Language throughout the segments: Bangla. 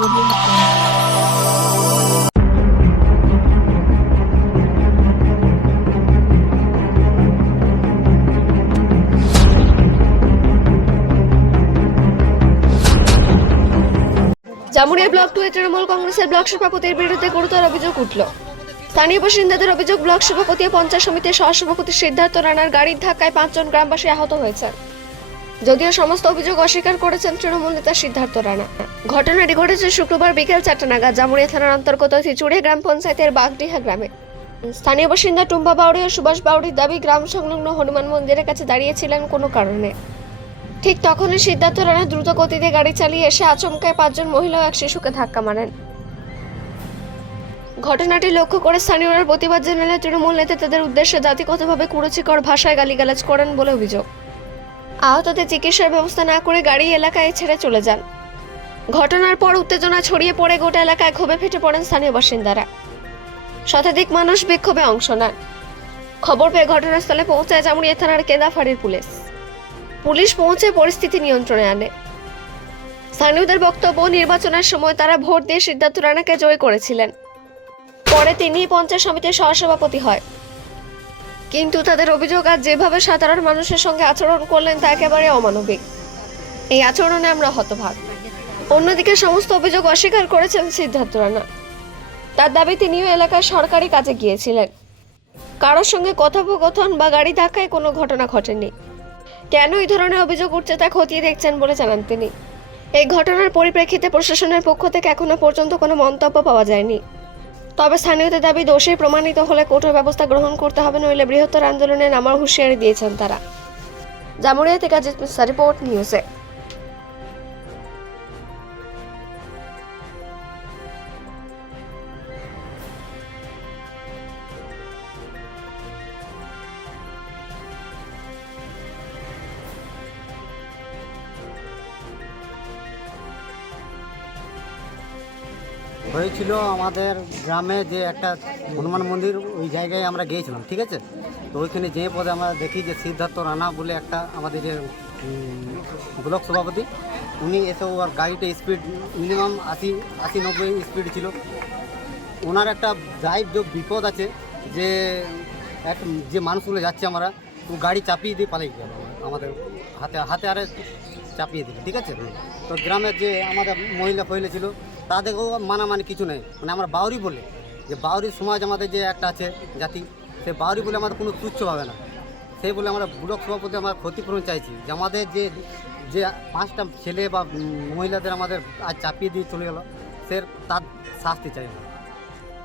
জামুরিয়া ব্লক টু তৃণমূল কংগ্রেসের ব্লক সভাপতির বিরুদ্ধে গুরুতর অভিযোগ উঠল। স্থানীয় বাসিন্দাদের অভিযোগ, ব্লক সভাপতি ও পঞ্চায়েত সমিতির সহসভাপতি সিদ্ধার্থ রানার গাড়ির ধাক্কায় পাঁচজন গ্রামবাসী আহত হয়েছেন। যদিও সমস্ত অভিযোগ অস্বীকার করেছেন তৃণমূল নেতা সিদ্ধার্থ রানা। ঘটনাটি ঘটেছে শুক্রবার বিকেল চারটা নাগাদ জামুরিয়া থানার অন্তর্গত থিচুড়ে গ্রাম পঞ্চায়েতের বাগডিহা গ্রামে। স্থানীয় বাসিন্দা টুম্বা বাউড়ি ও সুভাষ বাউড়ির দাবি, গ্রাম সংলগ্ন হনুমান মন্দিরের কাছে দাঁড়িয়েছিলেন কোনো কারণে। ঠিক তখনই সিদ্ধার্থ রানা দ্রুত গতিতে গাড়ি চালিয়ে এসে আচমকায় পাঁচজন মহিলা ও এক শিশুকে ধাক্কা মারেন। ঘটনাটি লক্ষ্য করে স্থানীয়রা প্রতিবাদ জানালে তৃণমূল নেতা তাদের উদ্দেশ্যে জাতিগতভাবে কুরুচিকর ভাষায় গালিগালাজ করেন বলে অভিযোগ। আহতদের চিকিৎসার ব্যবস্থা না করে গাড়ি এলাকায় ছেড়ে চলে যান। ঘটনার পর উত্তেজনা ছড়িয়ে পড়ে গোটা এলাকায় ক্ষোভে ফেটে পড়েন স্থানীয় বাসিন্দারা। শতাধিক মানুষ বিক্ষোভে অংশ নেন। খবর পেয়ে ঘটনাস্থলে পৌঁছায় জামুরিয়া থানার কেদাফাড়ির পুলিশ। পুলিশ পৌঁছে পরিস্থিতি নিয়ন্ত্রণে আনে। স্থানীয়দের বক্তব্য, নির্বাচনের সময় তারা ভোট দিয়ে সিদ্ধার্থ রানাকে জয় করেছিলেন। পরে তিনি পঞ্চায়েত সমিতির সহসভাপতি হয়। কিন্তু তাদের অভিযোগ আজ যেভাবে সাধারণ মানুষের সঙ্গে আচরণ করলেন তা একেবারে অমানবিক। এই আচরণে আমরা হতভাগ। অন্যদিকে সমস্ত অভিযোগ অস্বীকার করেছেন সিদ্ধার্থ রানা। তার দাবি তিনিও এলাকার সরকারি কাজে গিয়েছিলেন। কারোর সঙ্গে কথোপকথন বা গাড়ি ধাক্কায় কোনো ঘটনা ঘটেনি। কেন এই ধরনের অভিযোগ উঠছে তা খতিয়ে দেখছেন বলে জানান তিনি। এই ঘটনার পরিপ্রেক্ষিতে প্রশাসনের পক্ষ থেকে এখনও পর্যন্ত কোনো মন্তব্য পাওয়া যায়নি। তবে স্থানীয়দের দাবি, দোষী প্রমাণিত হলে কঠোর ব্যবস্থা গ্রহণ করতে হবে, নইলে বৃহত্তর আন্দোলনে নামার হুঁশিয়ারি দিয়েছেন তারা। জামুরিয়া থেকে রিপোর্ট, নিউজে। হয়েছিল আমাদের গ্রামে যে একটা হনুমান মন্দির, ওই জায়গায় আমরা গিয়েছিলাম, ঠিক আছে? তো ওইখানে যে পদে আমরা দেখি যে সিদ্ধার্থ রানা বলে একটা আমাদের যে ব্লক সভাপতি, উনি এসে ওর গাড়িটা স্পিড মিনিমাম আশি আশি নব্বই স্পিড ছিল। ওনার একটা ড্রাইভ যে বিপদ আছে, যে এক, যে মানুষগুলো যাচ্ছে আমরা, ও গাড়ি চাপিয়ে দিয়ে পালিয়ে গেল আমাদের হাতে হাতে আরে চাপিয়ে দিল, ঠিক আছে? তো গ্রামের যে আমাদের মহিলা ফহিলা ছিল তাদেরকেও মানামানি কিছু নেই। মানে আমরা বাউরি বলে যে বাউরি সমাজ আমাদের যে একটা আছে, জাতি, সে বাউরি বলে আমাদের কোনো তুচ্ছ হবে না। সেই বলে আমরা ব্লক সভাপতি আমরা ক্ষতিপূরণ চাইছি। যে আমাদের যে যে পাঁচটা ছেলে বা মহিলাদের আমাদের আজ চাপিয়ে দিয়ে চলে গেল, সে তার শাস্তি চাই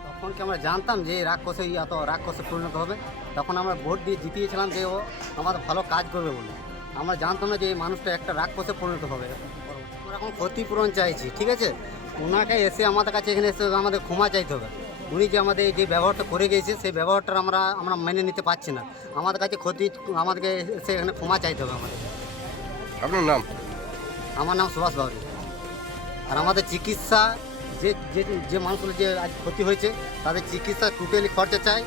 তখন কি আমরা জানতাম যে এই রাক্ষসে এত রাক্ষসে পরিণত হবে? তখন আমরা ভোট দিয়ে জিতিয়েছিলাম যে ও আমাদের ভালো কাজ করবে বলে। আমরা জানতাম না যে এই মানুষটা একটা রাক্ষসে পরিণত হবে। এখন ক্ষতিপূরণ চাইছি, ঠিক আছে? ওনাকে এসে আমাদের কাছে এখানে এসে আমাদের ক্ষমা চাইতে হবে। উনি যে আমাদের যে ব্যবহারটা করে গিয়েছে সেই ব্যবহারটা আমরা আমরা মেনে নিতে পারছি না। আমাদের কাছে ক্ষতি আমাদেরকে এসে এখানে ক্ষমা চাইতে হবে আমাদের। আপনার নাম? আমার নাম সুভাষ বাবু আর আমাদের চিকিৎসা যে যে যে মানুষগুলো যে আজ ক্ষতি হয়েছে তাদের চিকিৎসা টোটালি খরচা চাই।